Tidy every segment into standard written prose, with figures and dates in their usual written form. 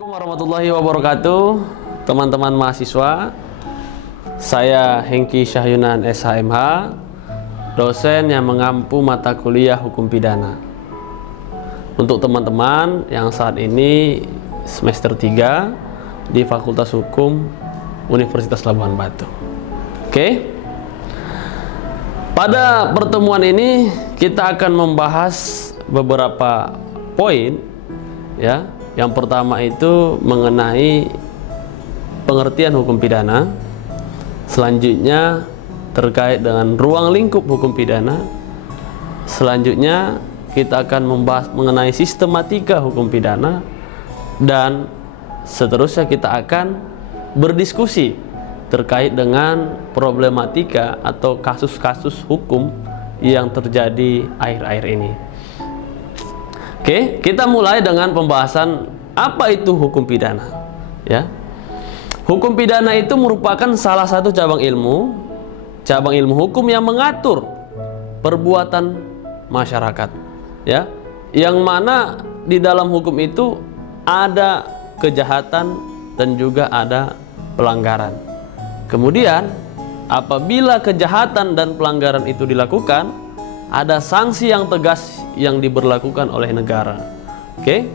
Assalamualaikum warahmatullahi wabarakatuh, teman-teman mahasiswa. Saya Hengki Syahyunan SHMH, dosen yang mengampu mata kuliah hukum pidana. Untuk teman-teman yang saat ini semester 3 di Fakultas Hukum Universitas Labuhan Batu. Oke. Pada pertemuan ini kita akan membahas beberapa poin, ya. Yang pertama itu mengenai pengertian hukum pidana. Selanjutnya terkait dengan ruang lingkup hukum pidana. Selanjutnya kita akan membahas mengenai sistematika hukum pidana. Dan seterusnya kita akan berdiskusi terkait dengan problematika atau kasus-kasus hukum yang terjadi akhir-akhir ini. Oke, kita mulai dengan pembahasan apa itu hukum pidana, ya. Hukum pidana itu merupakan salah satu cabang ilmu hukum yang mengatur perbuatan masyarakat, ya. Yang mana di dalam hukum itu ada kejahatan dan juga ada pelanggaran. Kemudian apabila kejahatan dan pelanggaran itu dilakukan, ada sanksi yang tegas yang diberlakukan oleh negara. Oke.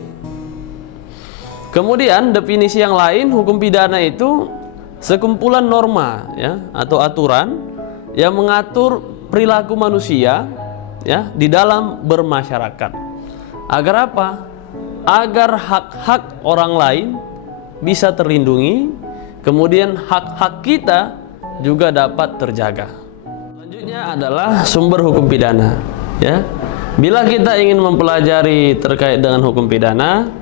Kemudian definisi yang lain, hukum pidana itu sekumpulan norma, ya, atau aturan yang mengatur perilaku manusia, ya, di dalam bermasyarakat. Agar apa? Agar hak-hak orang lain bisa terlindungi, kemudian hak-hak kita juga dapat terjaga. Selanjutnya adalah sumber hukum pidana, ya. Bila kita ingin mempelajari terkait dengan hukum pidana,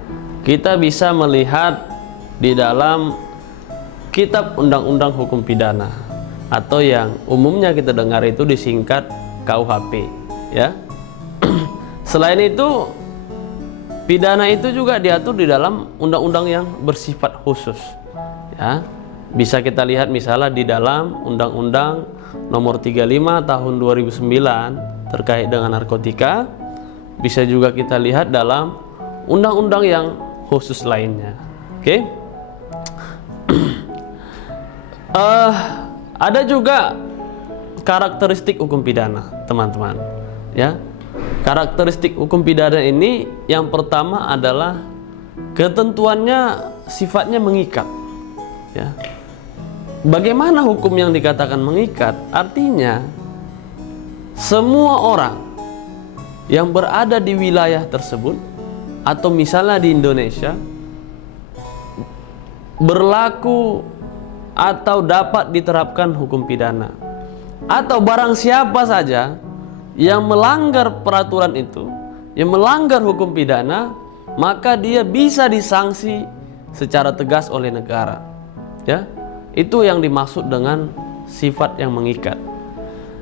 kita bisa melihat di dalam Kitab Undang-Undang Hukum Pidana, atau yang umumnya kita dengar itu disingkat KUHP, ya. Selain itu, pidana itu juga diatur di dalam undang-undang yang bersifat khusus, ya. Bisa kita lihat misalnya di dalam Undang-Undang Nomor 35 Tahun 2009 terkait dengan narkotika. Bisa juga kita lihat dalam undang-undang yang khusus lainnya. Oke. Ada juga karakteristik hukum pidana, teman-teman, ya. Karakteristik hukum pidana ini yang pertama adalah ketentuannya sifatnya mengikat, ya. Bagaimana hukum yang dikatakan mengikat? Artinya semua orang yang berada di wilayah tersebut, atau misalnya di Indonesia, berlaku atau dapat diterapkan hukum pidana. Atau barang siapa saja yang melanggar peraturan itu, yang melanggar hukum pidana, maka dia bisa disanksi secara tegas oleh negara, ya. Itu yang dimaksud dengan sifat yang mengikat.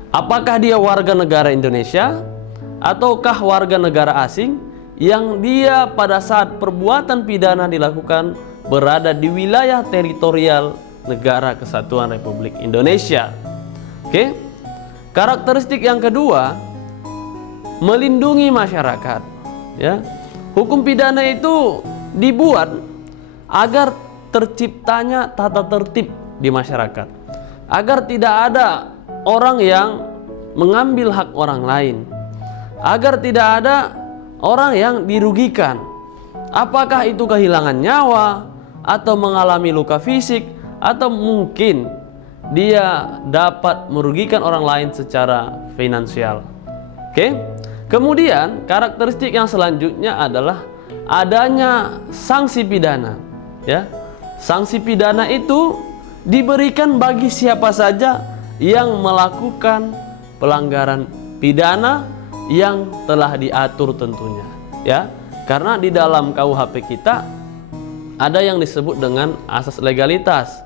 Apakah dia warga negara Indonesia ataukah warga negara asing yang dia pada saat perbuatan pidana dilakukan berada di wilayah teritorial Negara Kesatuan Republik Indonesia. Oke. Karakteristik yang kedua, melindungi masyarakat, ya. Hukum pidana itu dibuat agar terciptanya tata tertib di masyarakat, agar tidak ada orang yang mengambil hak orang lain, agar tidak ada orang yang dirugikan, apakah itu kehilangan nyawa atau mengalami luka fisik, atau mungkin dia dapat merugikan orang lain secara finansial. Oke. Kemudian karakteristik yang selanjutnya adalah adanya sanksi pidana, ya. Sanksi pidana itu diberikan bagi siapa saja yang melakukan pelanggaran pidana yang telah diatur tentunya, ya. Karena di dalam KUHP kita ada yang disebut dengan asas legalitas.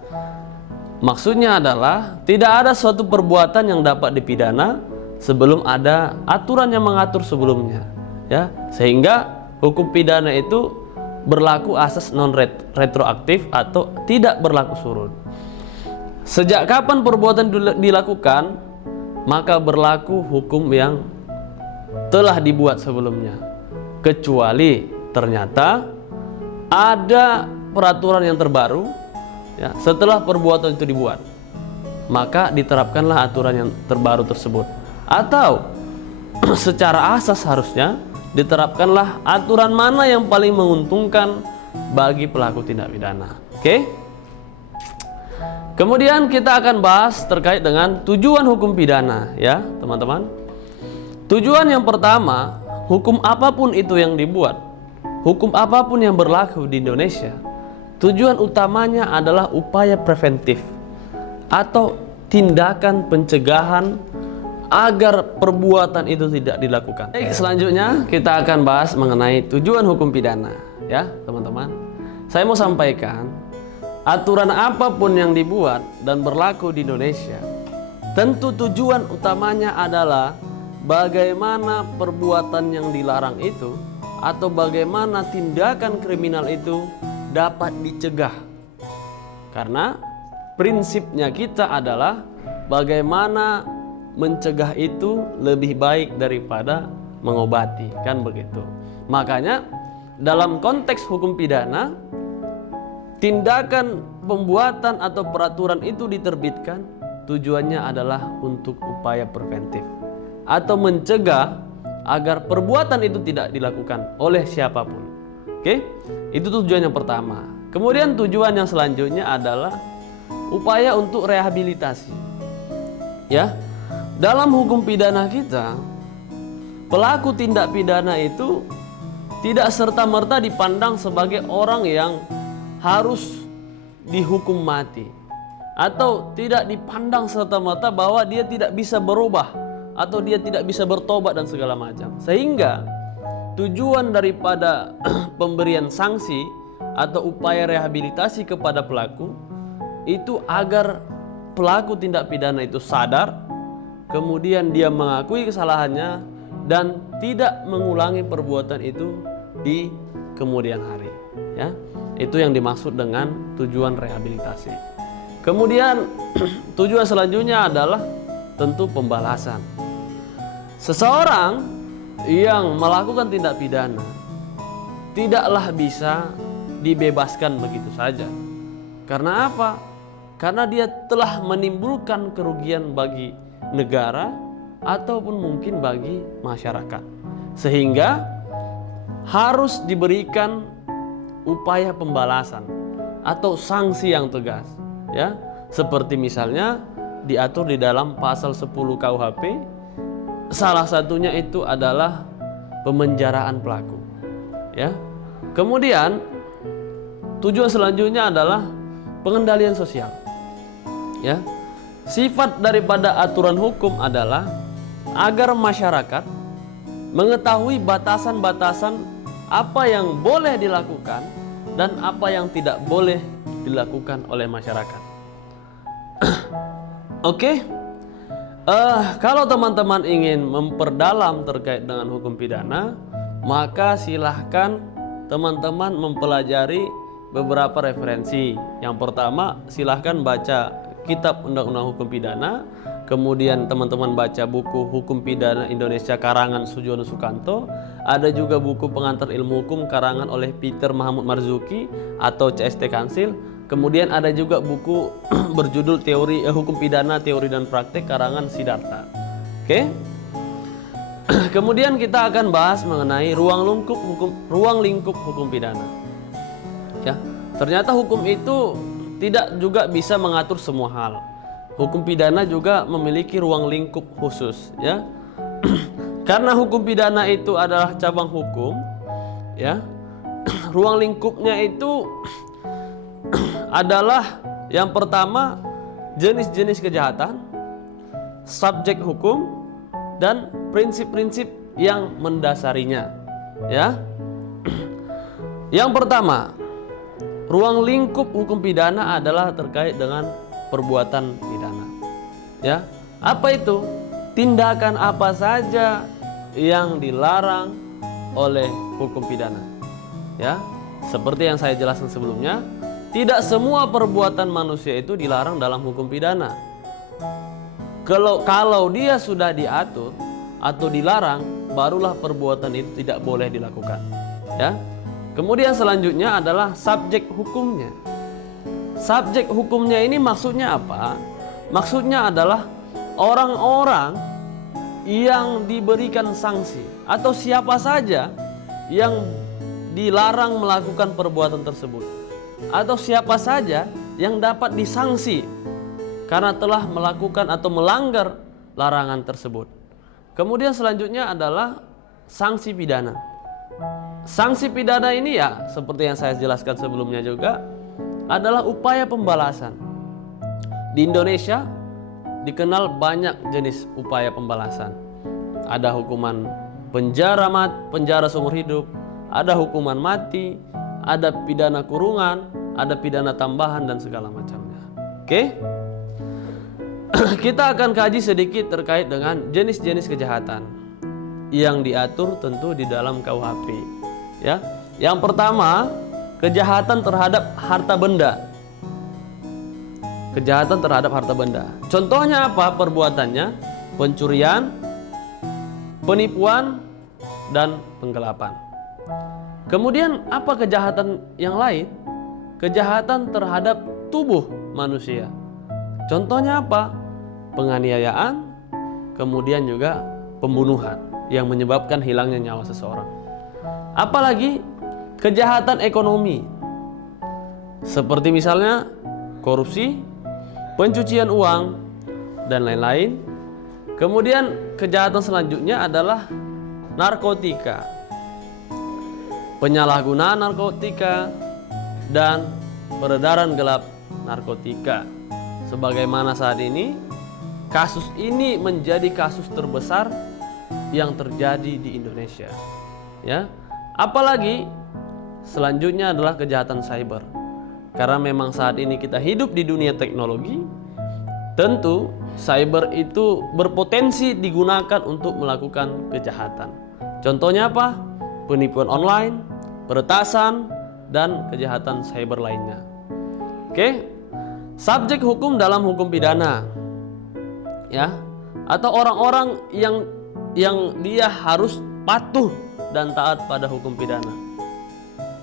Maksudnya adalah tidak ada suatu perbuatan yang dapat dipidana sebelum ada aturan yang mengatur sebelumnya, ya. Sehingga hukum pidana itu berlaku asas non retroaktif atau tidak berlaku surut. Sejak kapan perbuatan dilakukan, maka berlaku hukum yang telah dibuat sebelumnya, kecuali ternyata ada peraturan yang terbaru, ya, setelah perbuatan itu dibuat, maka diterapkanlah aturan yang terbaru tersebut. Atau secara asas harusnya diterapkanlah aturan mana yang paling menguntungkan bagi pelaku tindak pidana. Oke? Kemudian kita akan bahas terkait dengan tujuan hukum pidana, ya, teman-teman. Tujuan yang pertama, hukum apapun itu yang dibuat, hukum apapun yang berlaku di Indonesia, tujuan utamanya adalah upaya preventif atau tindakan pencegahan agar perbuatan itu tidak dilakukan. Baik, selanjutnya kita akan bahas mengenai tujuan hukum pidana, ya, teman-teman. Saya mau sampaikan, aturan apapun yang dibuat dan berlaku di Indonesia, tentu tujuan utamanya adalah bagaimana perbuatan yang dilarang itu atau bagaimana tindakan kriminal itu dapat dicegah. Karena prinsipnya kita adalah bagaimana mencegah itu lebih baik daripada mengobati, kan begitu. Makanya dalam konteks hukum pidana, tindakan pembuatan atau peraturan itu diterbitkan tujuannya adalah untuk upaya preventif atau mencegah agar perbuatan itu tidak dilakukan oleh siapapun. Oke? Itu tujuan yang pertama. Kemudian tujuan yang selanjutnya adalah upaya untuk rehabilitasi. Ya. Dalam hukum pidana kita, pelaku tindak pidana itu tidak serta-merta dipandang sebagai orang yang harus dihukum mati, atau tidak dipandang serta-merta bahwa dia tidak bisa berubah atau dia tidak bisa bertobat dan segala macam. Sehingga tujuan daripada pemberian sanksi atau upaya rehabilitasi kepada pelaku itu agar pelaku tindak pidana itu sadar, kemudian dia mengakui kesalahannya dan tidak mengulangi perbuatan itu di kemudian hari, ya. Itu yang dimaksud dengan tujuan rehabilitasi. Kemudian tujuan selanjutnya adalah tentu pembalasan. Seseorang yang melakukan tindak pidana tidaklah bisa dibebaskan begitu saja. Karena apa? Karena dia telah menimbulkan kerugian bagi negara ataupun mungkin bagi masyarakat, sehingga harus diberikan upaya pembalasan atau sanksi yang tegas, ya, seperti misalnya diatur di dalam pasal 10 KUHP. Salah satunya itu adalah pemenjaraan pelaku, ya. Kemudian tujuan selanjutnya adalah pengendalian sosial, ya. Sifat daripada aturan hukum adalah agar masyarakat mengetahui batasan-batasan apa yang boleh dilakukan dan apa yang tidak boleh dilakukan oleh masyarakat. Oke. Kalau teman-teman ingin memperdalam terkait dengan hukum pidana, maka silahkan teman-teman mempelajari beberapa referensi. Yang pertama, silahkan baca Kitab Undang-Undang Hukum Pidana. Kemudian teman-teman baca buku Hukum Pidana Indonesia karangan Sujono Sukanto. Ada juga buku Pengantar Ilmu Hukum karangan oleh Peter Mahmud Marzuki atau CST Kansil. Kemudian ada juga buku berjudul Teori Hukum Pidana, Teori dan Praktek karangan Siddhartha. Oke. Kemudian kita akan bahas mengenai ruang lingkup hukum pidana. Ya, ternyata hukum itu tidak juga bisa mengatur semua hal. Hukum pidana juga memiliki ruang lingkup khusus, ya. Karena hukum pidana itu adalah cabang hukum, ya. Ruang lingkupnya itu adalah yang pertama jenis-jenis kejahatan, subjek hukum, dan prinsip-prinsip yang mendasarinya, ya. Yang pertama, ruang lingkup hukum pidana adalah terkait dengan perbuatan pidana. Ya, apa itu? Tindakan apa saja yang dilarang oleh hukum pidana. Ya, seperti yang saya jelaskan sebelumnya, tidak semua perbuatan manusia itu dilarang dalam hukum pidana. Kalau dia sudah diatur atau dilarang, barulah perbuatan itu tidak boleh dilakukan. Ya. Kemudian selanjutnya adalah subjek hukumnya. Subjek hukumnya ini maksudnya apa? Maksudnya adalah orang-orang yang diberikan sanksi atau siapa saja yang dilarang melakukan perbuatan tersebut, atau siapa saja yang dapat disanksi karena telah melakukan atau melanggar larangan tersebut. Kemudian selanjutnya adalah sanksi pidana. Sanksi pidana ini ya seperti yang saya jelaskan sebelumnya juga adalah upaya pembalasan. Di Indonesia dikenal banyak jenis upaya pembalasan. Ada hukuman penjara seumur hidup, ada hukuman mati, ada pidana kurungan, ada pidana tambahan dan segala macamnya. Oke? Kita akan kaji sedikit terkait dengan jenis-jenis kejahatan yang diatur tentu di dalam KUHP. Ya. Yang pertama, kejahatan terhadap harta benda. Kejahatan terhadap harta benda. Contohnya apa perbuatannya? Pencurian, penipuan, dan penggelapan. Kemudian apa kejahatan yang lain? Kejahatan terhadap tubuh manusia. Contohnya apa? Penganiayaan, kemudian juga pembunuhan yang menyebabkan hilangnya nyawa seseorang. Apalagi kejahatan ekonomi, seperti misalnya korupsi, pencucian uang, dan lain-lain. Kemudian kejahatan selanjutnya adalah narkotika, penyalahgunaan narkotika, dan peredaran gelap narkotika. Sebagaimana saat ini, kasus ini menjadi kasus terbesar yang terjadi di Indonesia. Ya, apalagi selanjutnya adalah kejahatan cyber. Karena memang saat ini kita hidup di dunia teknologi, tentu cyber itu berpotensi digunakan untuk melakukan kejahatan. Contohnya apa? Penipuan online, peretasan, dan kejahatan cyber lainnya. Oke, subjek hukum dalam hukum pidana, ya, atau orang-orang yang dia harus patuh dan taat pada hukum pidana.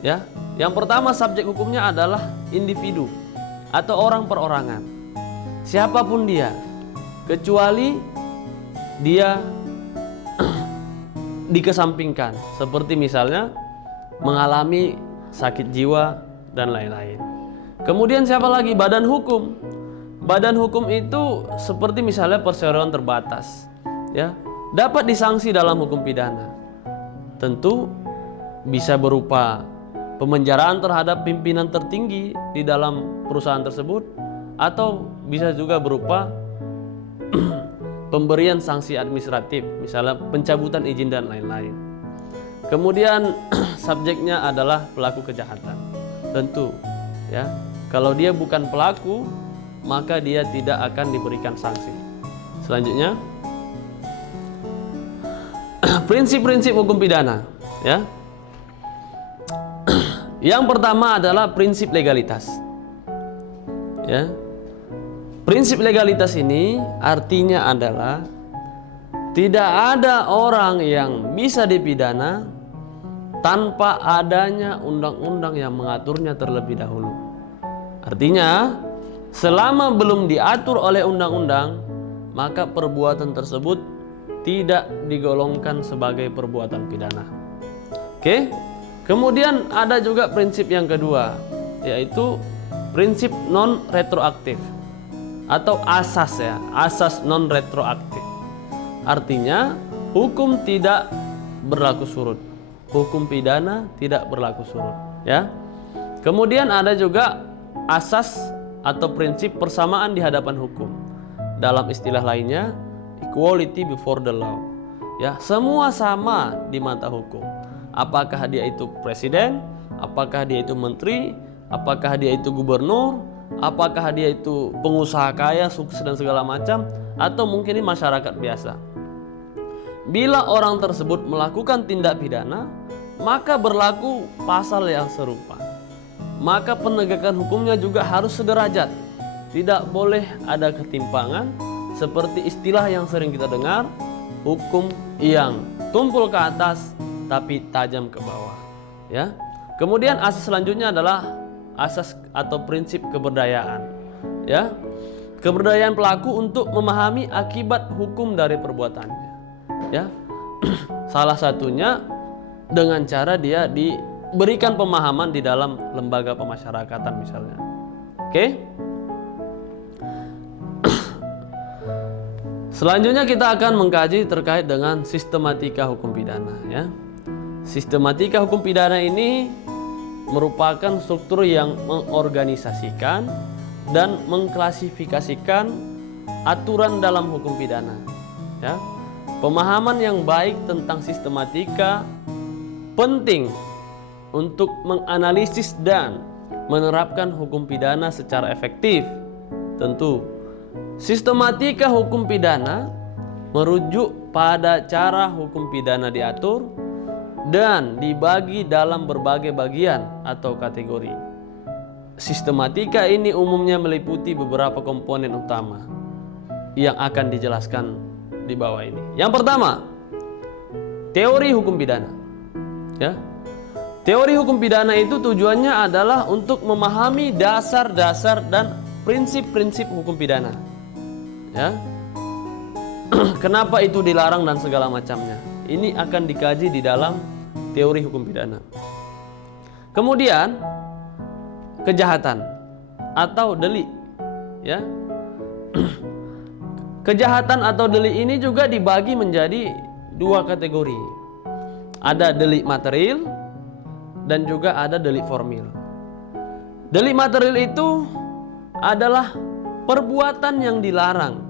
Ya, yang pertama subjek hukumnya adalah individu atau orang perorangan. Siapapun dia, kecuali dia dikesampingkan, seperti misalnya mengalami sakit jiwa dan lain-lain. Kemudian siapa lagi? Badan hukum. Badan hukum itu seperti misalnya perseroan terbatas, ya, dapat disanksi dalam hukum pidana. Tentu bisa berupa pemenjaraan terhadap pimpinan tertinggi di dalam perusahaan tersebut, atau bisa juga berupa pemberian sanksi administratif, misalnya pencabutan izin dan lain-lain. Kemudian subjeknya adalah pelaku kejahatan. Tentu, ya, kalau dia bukan pelaku, maka dia tidak akan diberikan sanksi. Selanjutnya, prinsip-prinsip hukum pidana, ya. Yang pertama adalah prinsip legalitas. Ya. Prinsip legalitas ini artinya adalah tidak ada orang yang bisa dipidana tanpa adanya undang-undang yang mengaturnya terlebih dahulu. Artinya, selama belum diatur oleh undang-undang, maka perbuatan tersebut tidak digolongkan sebagai perbuatan pidana. Oke? Kemudian ada juga prinsip yang kedua, yaitu prinsip non retroaktif atau asas, ya, asas non retroaktif. Artinya hukum tidak berlaku surut, hukum pidana tidak berlaku surut, ya. Kemudian ada juga asas atau prinsip persamaan di hadapan hukum. Dalam istilah lainnya, equality before the law. Ya, semua sama di mata hukum. Apakah dia itu presiden, apakah dia itu menteri, apakah dia itu gubernur, apakah dia itu pengusaha kaya, sukses dan segala macam, atau mungkin ini masyarakat biasa. Bila orang tersebut melakukan tindak pidana, maka berlaku pasal yang serupa. Maka penegakan hukumnya juga harus sederajat. Tidak boleh ada ketimpangan, seperti istilah yang sering kita dengar, hukum yang tumpul ke atas tapi tajam ke bawah, ya. Kemudian asas selanjutnya adalah asas atau prinsip keberdayaan. Ya. Keberdayaan pelaku untuk memahami akibat hukum dari perbuatannya. Ya. Salah satunya dengan cara dia diberikan pemahaman di dalam lembaga pemasyarakatan misalnya. Oke? Selanjutnya kita akan mengkaji terkait dengan sistematika hukum pidana, ya. Sistematika hukum pidana ini merupakan struktur yang mengorganisasikan dan mengklasifikasikan aturan dalam hukum pidana, ya. Pemahaman yang baik tentang sistematika penting untuk menganalisis dan menerapkan hukum pidana secara efektif. Tentu sistematika hukum pidana merujuk pada cara hukum pidana diatur dan dibagi dalam berbagai bagian atau kategori. Sistematika ini umumnya meliputi beberapa komponen utama yang akan dijelaskan di bawah ini. Yang pertama, teori hukum pidana. Ya. Teori hukum pidana itu tujuannya adalah untuk memahami dasar-dasar dan prinsip-prinsip hukum pidana. Ya. Kenapa itu dilarang dan segala macamnya. Ini akan dikaji di dalam teori hukum pidana. Kemudian kejahatan atau delik, ya. Kejahatan atau delik ini juga dibagi menjadi dua kategori. Ada delik material dan juga ada delik formil. Delik material itu adalah perbuatan yang dilarang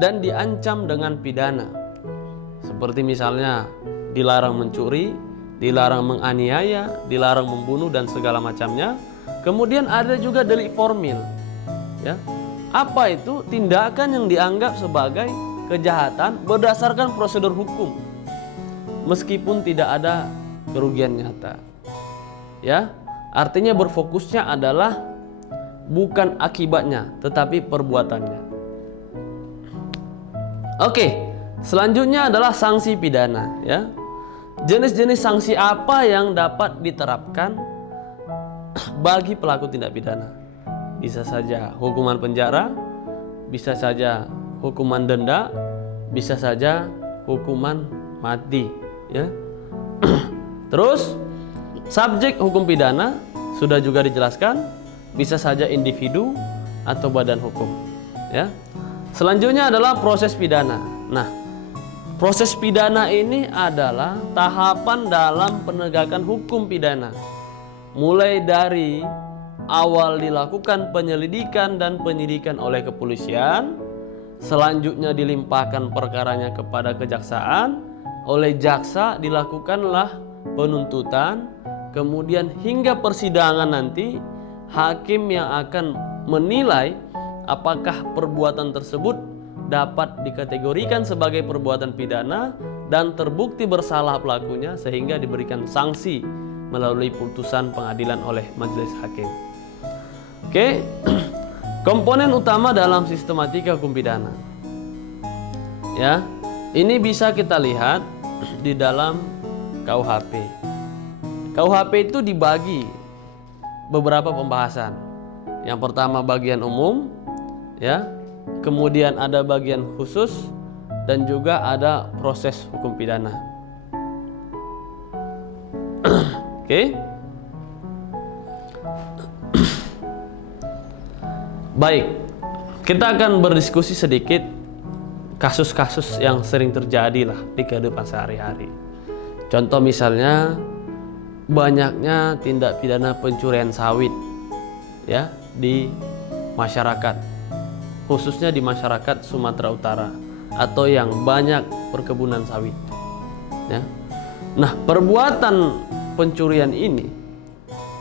dan diancam dengan pidana. Seperti misalnya dilarang mencuri, dilarang menganiaya, dilarang membunuh dan segala macamnya. Kemudian ada juga delik formil. Ya. Apa itu? Tindakan yang dianggap sebagai kejahatan berdasarkan prosedur hukum, meskipun tidak ada kerugian nyata. Ya, artinya berfokusnya adalah bukan akibatnya, tetapi perbuatannya. Oke, selanjutnya adalah sanksi pidana. Ya, jenis-jenis sanksi apa yang dapat diterapkan bagi pelaku tindak pidana? Bisa saja hukuman penjara, bisa saja hukuman denda, bisa saja hukuman mati, ya. Terus subjek hukum pidana sudah juga dijelaskan, bisa saja individu atau badan hukum, ya. Selanjutnya adalah proses pidana. Nah, proses pidana ini adalah tahapan dalam penegakan hukum pidana, mulai dari awal dilakukan penyelidikan dan penyidikan oleh kepolisian, selanjutnya dilimpahkan perkaranya kepada kejaksaan, oleh jaksa dilakukanlah penuntutan, kemudian hingga persidangan nanti hakim yang akan menilai apakah perbuatan tersebut dapat dikategorikan sebagai perbuatan pidana dan terbukti bersalah pelakunya sehingga diberikan sanksi melalui putusan pengadilan oleh majelis hakim. Oke, komponen utama dalam sistematika hukum pidana. Ya, ini bisa kita lihat di dalam KUHP. KUHP itu dibagi beberapa pembahasan. Yang pertama bagian umum, ya. Kemudian ada bagian khusus dan juga ada proses hukum pidana. Oke. Baik, kita akan berdiskusi sedikit kasus-kasus yang sering terjadi lah di kehidupan sehari-hari. Contoh misalnya banyaknya tindak pidana pencurian sawit, ya, di masyarakat, khususnya di masyarakat Sumatera Utara atau yang banyak perkebunan sawit, ya. Nah, perbuatan pencurian ini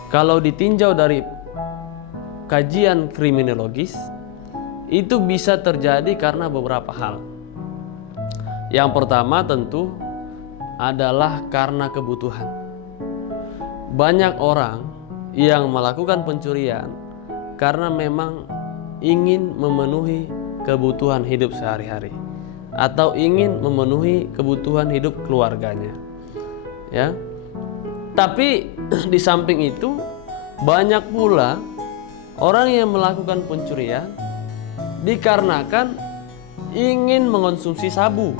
kalau ditinjau dari kajian kriminologis itu bisa terjadi karena beberapa hal. Yang pertama tentu adalah karena kebutuhan. Banyak orang yang melakukan pencurian karena memang ingin memenuhi kebutuhan hidup sehari-hari atau ingin memenuhi kebutuhan hidup keluarganya. Ya. Tapi di samping itu banyak pula orang yang melakukan pencurian dikarenakan ingin mengonsumsi sabu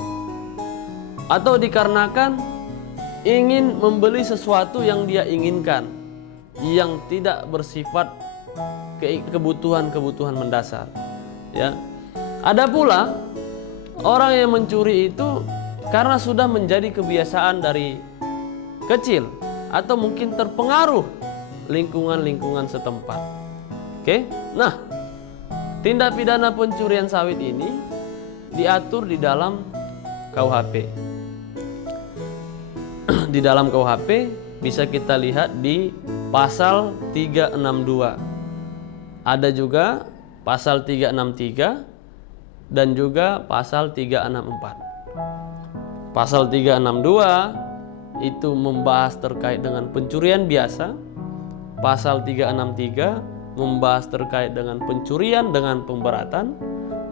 atau dikarenakan ingin membeli sesuatu yang dia inginkan yang tidak bersifat kebutuhan mendasar, ya. Ada pula orang yang mencuri itu karena sudah menjadi kebiasaan dari kecil atau mungkin terpengaruh lingkungan setempat. Oke. Nah, tindak pidana pencurian sawit ini diatur di dalam KUHP. Di dalam KUHP bisa kita lihat di pasal 362. Ada juga pasal 363 dan juga pasal 364. Pasal 362 itu membahas terkait dengan pencurian biasa. Pasal 363 membahas terkait dengan pencurian dengan pemberatan,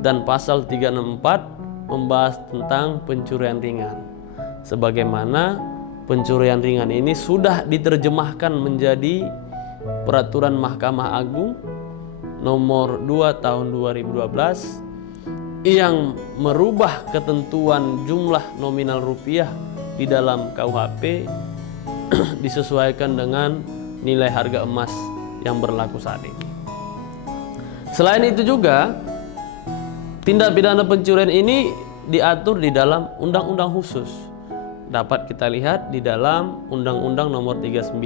dan pasal 364 membahas tentang pencurian ringan. Sebagaimana pencurian ringan ini sudah diterjemahkan menjadi peraturan Mahkamah Agung nomor 2 tahun 2012 yang merubah ketentuan jumlah nominal rupiah di dalam KUHP disesuaikan dengan nilai harga emas yang berlaku saat ini. Selain itu juga, tindak pidana pencurian ini diatur di dalam undang-undang khusus. Dapat kita lihat di dalam Undang-Undang Nomor 39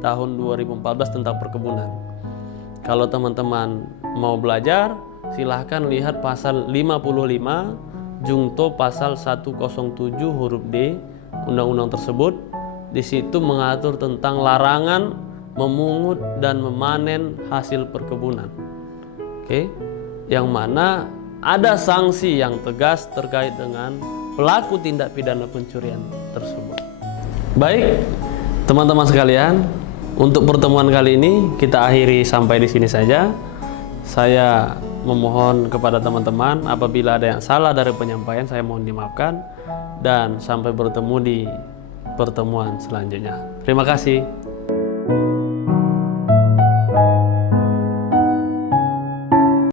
Tahun 2014 tentang perkebunan. Kalau teman-teman mau belajar, silahkan lihat pasal 55 Jungto pasal 107 huruf D undang-undang tersebut. Di situ mengatur tentang larangan memungut dan memanen hasil perkebunan. Oke, yang mana ada sanksi yang tegas terkait dengan pelaku tindak pidana pencurian tersebut. Baik, teman-teman sekalian, untuk pertemuan kali ini kita akhiri sampai di sini saja. Saya memohon kepada teman-teman apabila ada yang salah dari penyampaian, saya mohon dimaafkan, dan sampai bertemu di pertemuan selanjutnya. Terima kasih.